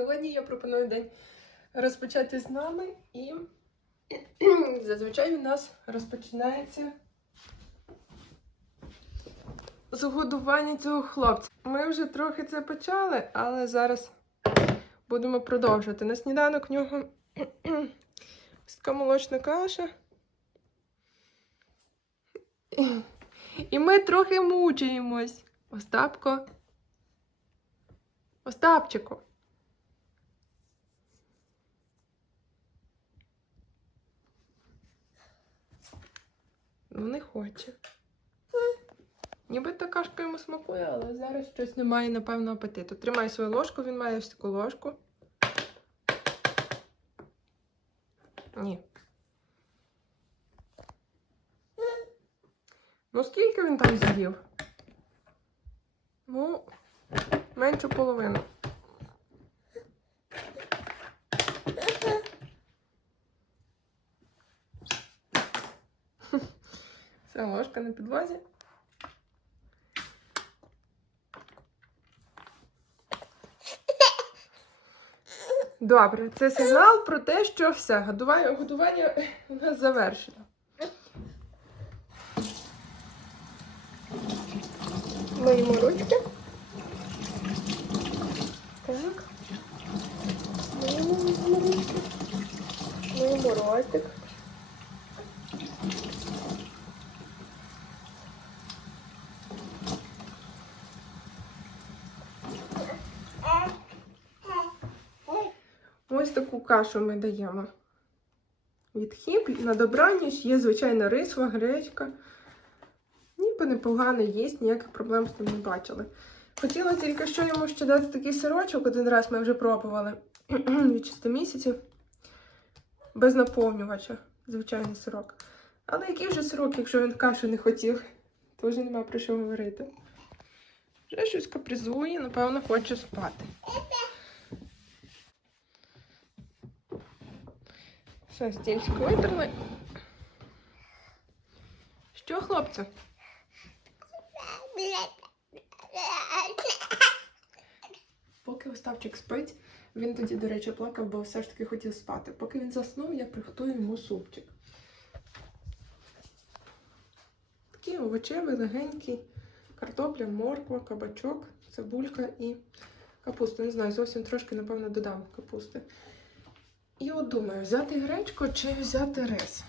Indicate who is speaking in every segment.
Speaker 1: Сьогодні я пропоную день розпочати з нами, і зазвичай у нас розпочинається з годування цього хлопця. Ми вже трохи це почали, але зараз будемо продовжувати. На сніданок в нього така молочна каша. І ми трохи мучаємось. Остапко. Остапчику. Ну, не хоче. Ніби та кашка йому смакує, але зараз щось немає, напевно, апетиту. Тримай свою ложку, він має ось таку ложку. Ні. Ну, скільки він там з'їв? Ну, меншу половину. Це ложка на підлозі. Добре, це сигнал про те, що все, годування, годування у нас завершено. Миємо ручки. Так. Миємо ручки. Миємо ротик. Ось таку кашу ми даємо. Від хіп на добраніч є звичайна рисова, гречка. Ніби непогано їсть, ніяких проблем з тим не бачили. Хотіла тільки що йому ще дати такий сирочок, один раз ми вже пробували від 6 місяців. Без наповнювача, звичайний сирок. Але який вже сирок, якщо він кашу не хотів, то вже нема про що говорити. Вже щось капризує, напевно, хоче спати. Все, стільчик витерли. Що, хлопці? Поки Остапчик спить, він тоді, до речі, плакав, бо все ж таки хотів спати. Поки він заснув, я приготую йому супчик. Такий овочевий, легенький, картопля, морква, кабачок, цибулька і капуста. Не знаю, зовсім трошки, напевно, додам капусти. І от думаю, взяти гречку чи взяти рис.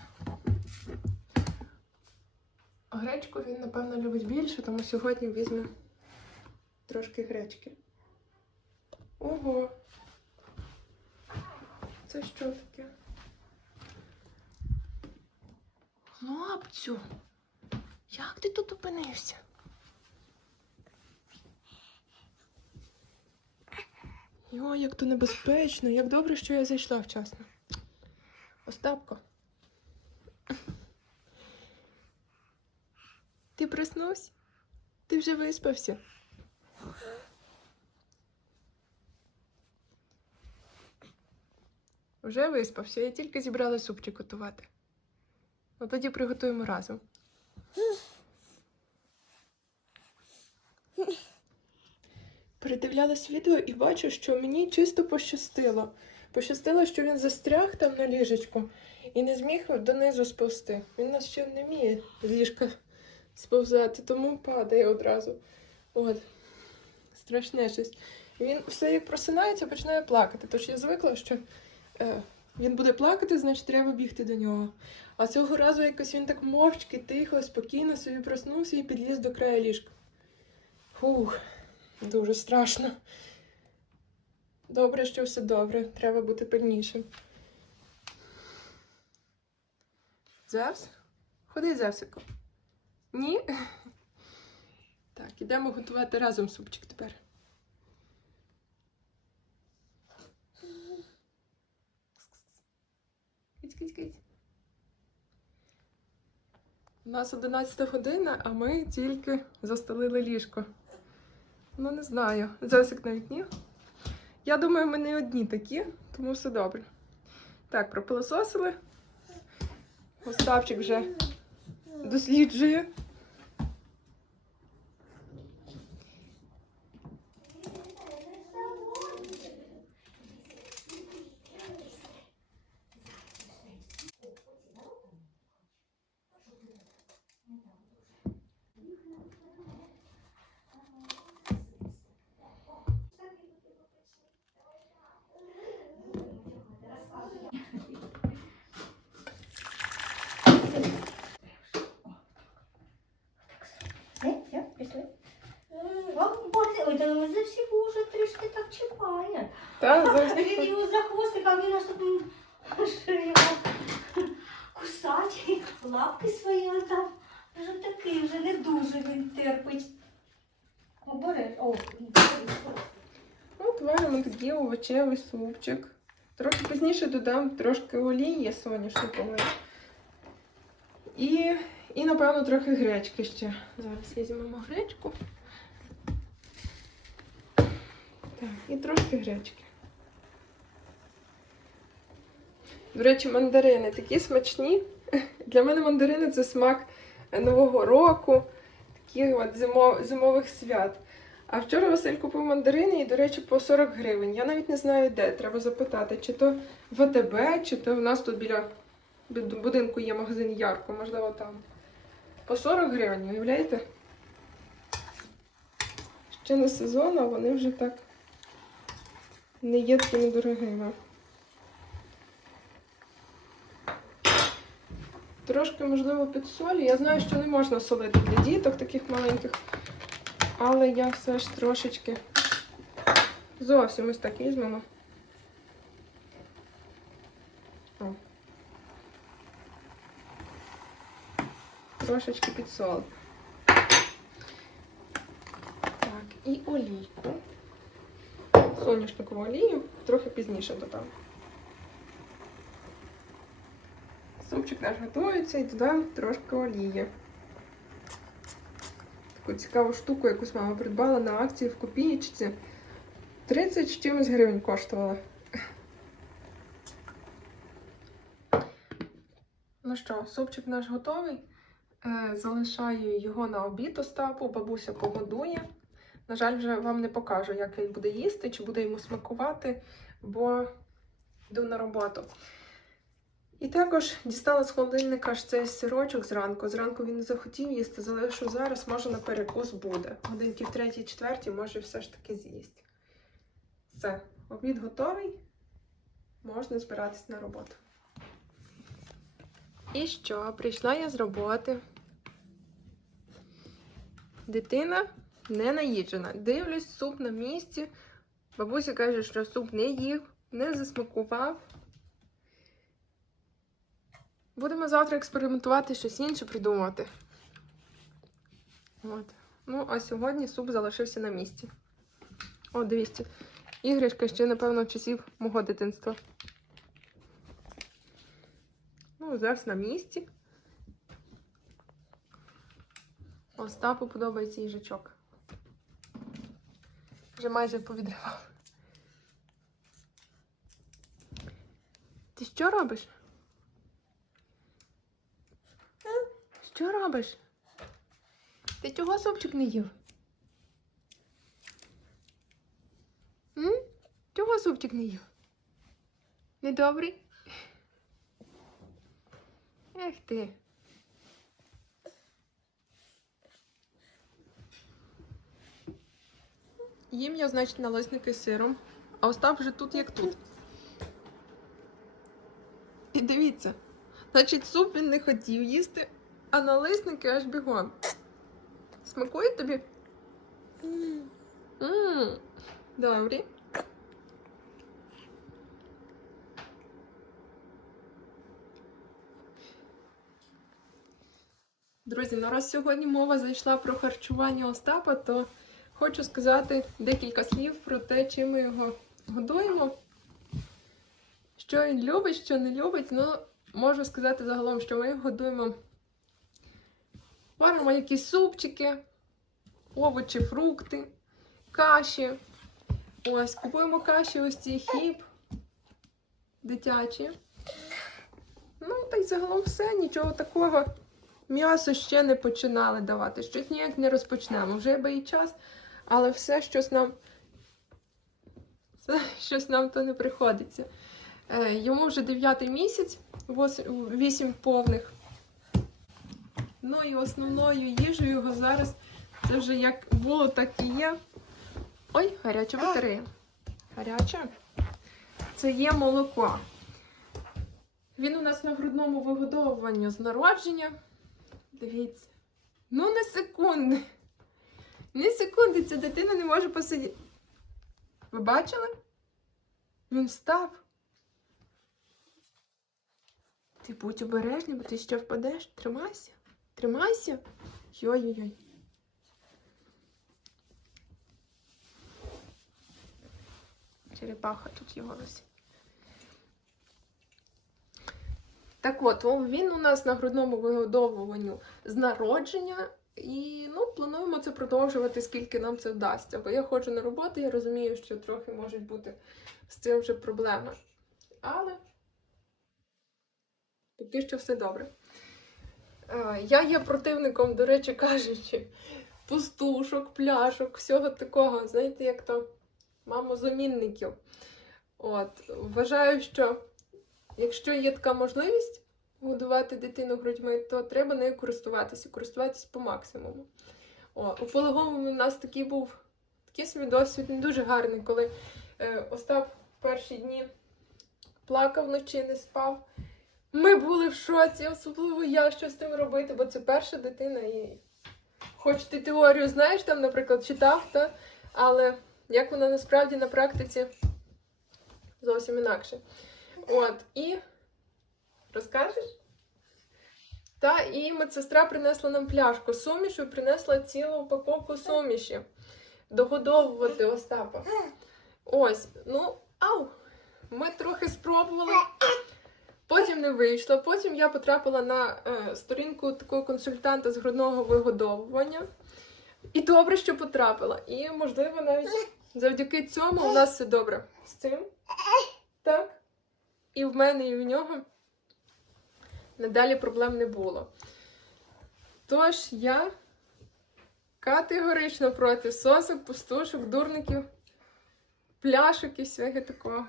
Speaker 1: Гречку він, напевно, любить більше, тому сьогодні візьме трошки гречки. Ого. Це що таке? Хлопцю, як ти тут опинився? Йо, як то небезпечно, як добре, що я зайшла вчасно. Остапко. Ти проснувся? Ти вже виспався? Вже виспався, я тільки зібрала супчик готувати. Ну тоді приготуємо разом. Передивлялась відео і бачу, що мені чисто пощастило. Пощастило, що він застряг там на ліжечку і не зміг донизу сповзти. Він нас ще не вміє з ліжка сповзати, тому падає одразу. От. Страшне щось. Він все як просинається, починає плакати. Тож я звикла, що е, він буде плакати, значить треба бігти до нього. А цього разу якось він так мовчки, тихо, спокійно собі проснувся і підліз до краю ліжка. Фух. Дуже страшно. Добре, що все добре. Треба бути пильнішим. Зевс? Ходи, Зевсику. Ні? Так, ідемо готувати разом супчик тепер. Киць, киць, киць. У нас 11 година, а ми тільки застелили ліжко. Ну, не знаю. Зосик на вікні. Я думаю, ми не одні такі, тому все добре. Так, пропилососили. Остапчик вже досліджує. Завжди.
Speaker 2: Він його за хвостик, а він аж так кусать, лапки свої отам. Вже такий, вже не дуже він терпить. Обере. О,
Speaker 1: От варимо тоді овочевий супчик. Трохи пізніше додам трошки олії соняшникової. І, і, напевно, трохи гречки ще. Зараз візьмемо гречку. І трошки гречки. До речі, мандарини такі смачні. Для мене мандарини це смак Нового року, таких от зимо- зимових свят. А вчора Василь купив мандарини і, до речі, по 40 гривень. Я навіть не знаю де. Треба запитати, чи то в АТБ, чи то в нас тут біля будинку є магазин Ярко, можливо, там. По 40 гривень, уявляєте? Ще не сезон, а вони вже так не є такими дорогими. Трошки, можливо, підсолю. Я знаю, що не можна солити для діток таких маленьких. Але я все ж трошечки зовсім ось так візьмемо. О. Трошечки підсол. Так, і олійку. Соняшникову олію трохи пізніше додам. Супчик наш готується і додам трошки олії. Таку цікаву штуку, якусь мама придбала на акції в копієчці. 30 чимось гривень коштувала. Ну що, супчик наш готовий. Е, Залишаю його на обід Остапу, бабуся погодує. На жаль, вже вам не покажу, як він буде їсти, чи буде йому смакувати, бо йду на роботу. І також дістала з холодильника ж цей сирочок зранку. Зранку він не захотів їсти, залишу зараз, може на перекус буде. Годинки в третій, четвертій, може все ж таки з'їсть. Все, обід готовий. Можна збиратись на роботу. І що? Прийшла я з роботи. Дитина не наїджена. Дивлюсь, суп на місці. Бабуся каже, що суп не їв, не засмакував. Будемо завтра експериментувати, щось інше придумувати. От. Ну, а сьогодні суп залишився на місці. О, дивіться. Іграшка ще, напевно, часів мого дитинства. Ну, зараз на місці. Остапу подобається їжачок. Вже майже повідривав. Ти що робиш? Що робиш? Ти чого супчик не їв? М? Чого супчик не їв? Недобрий? Ех ти. Їм я, значить, налисники з сиром, а Остап вже тут як тут. І дивіться, значить, суп він не хотів їсти, а налисники аж бігом. Смакує тобі? Ммм, добрі. Друзі, ну раз сьогодні мова зайшла про харчування Остапа, то хочу сказати декілька слів про те, чим ми його годуємо. Що він любить, що не любить. Ну, можу сказати загалом, що ми годуємо. Варимо якісь супчики, овочі, фрукти, каші. Ось, купуємо каші, ось ці хліб дитячі. Ну, та й загалом все, нічого такого. М'ясо ще не починали давати. Щось ніяк не розпочнемо. Вже би і час, але все щось нам. Все, щось нам то не приходиться. Е, йому вже 9 місяць, 8 повних. Ну і основною їжею його зараз це вже як було, так і є. Ой, гаряча батарея. Гаряча. Це є молоко. Він у нас на грудному вигодовуванні з народження. Дивіться. Ну, не секунди. Не секунди, ця дитина не може посидіти. Ви бачили? Він встав. Ти будь обережний, бо ти ще впадеш. Тримайся. Тримайся. Йой-йой-йой. Черепаха тут його висить. Так от, він у нас на грудному вигодовуванню з народження, і ну, плануємо це продовжувати, скільки нам це вдасться. Бо я ходжу на роботу, я розумію, що трохи можуть бути з цим вже проблеми. Але поки що все добре. Е, Я є противником, до речі, кажучи, пустушок, пляшок, всього такого, знаєте, як то мамозамінників. От, вважаю, що якщо є така можливість годувати дитину грудьми, то треба нею користуватися, користуватися по максимуму. О, у пологовому у нас такий був такий свій досвід, не дуже гарний, коли е, Остап в перші дні плакав вночі, не спав. Ми були в шоці, особливо я що з тим робити, бо це перша дитина і хоч ти теорію знаєш, там, наприклад, читав, та, але як вона насправді на практиці зовсім інакше. От, і розкажеш? Та, і медсестра принесла нам пляшку сумішу, принесла цілу упаковку суміші. Догодовувати Остапа. Ось, ну, ау! Ми трохи спробували. Потім не вийшло. Потім я потрапила на е, сторінку такого консультанта з грудного вигодовування. І добре, що потрапила. І, можливо, навіть завдяки цьому у нас все добре з цим. Так. І в мене, і в нього надалі проблем не було. Тож я категорично проти сосок, пустушок, дурників, пляшок і всього такого.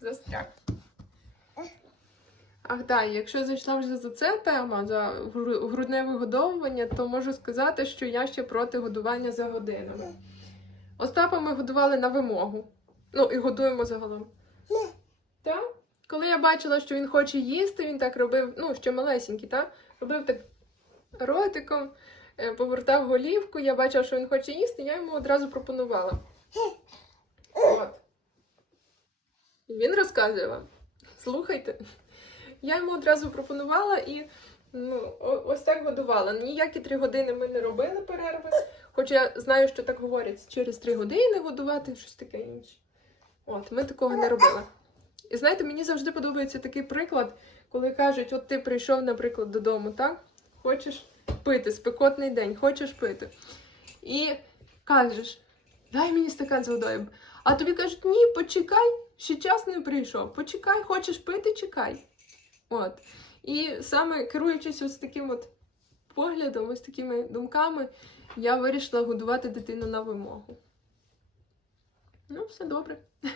Speaker 1: Застряг. Ах, так, якщо зайшла вже за це тема, за грудне вигодовування, то можу сказати, що я ще проти годування за годинами. Остапа ми годували на вимогу. Ну, і годуємо загалом. Так? Коли я бачила, що він хоче їсти, він так робив, ну, ще малесенький, так? Робив так ротиком, е, повертав голівку, я бачила, що він хоче їсти, я йому одразу пропонувала. От. І він розказує вам. Слухайте. Я йому одразу пропонувала і ну, ось так годувала. Ніякі три години ми не робили перерви. Хоча я знаю, що так говорять через три години годувати, щось таке інше. От, ми такого не робили. І знаєте, мені завжди подобається такий приклад, коли кажуть: от ти прийшов, наприклад, додому, так? Хочеш пити, спекотний день, хочеш пити. І кажеш, дай мені стакан з водою. А тобі кажуть, ні, почекай, ще час не прийшов. Почекай, хочеш пити, чекай. От. І саме керуючись ось таким от поглядом, ось такими думками, я вирішила годувати дитину на вимогу. Ну, все добре.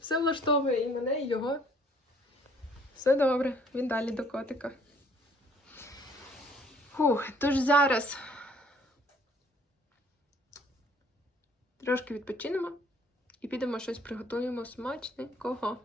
Speaker 1: Все влаштовує і мене, і його. Все добре, він далі до котика. Фух, тож зараз трошки відпочинемо і підемо щось приготуємо смачненького.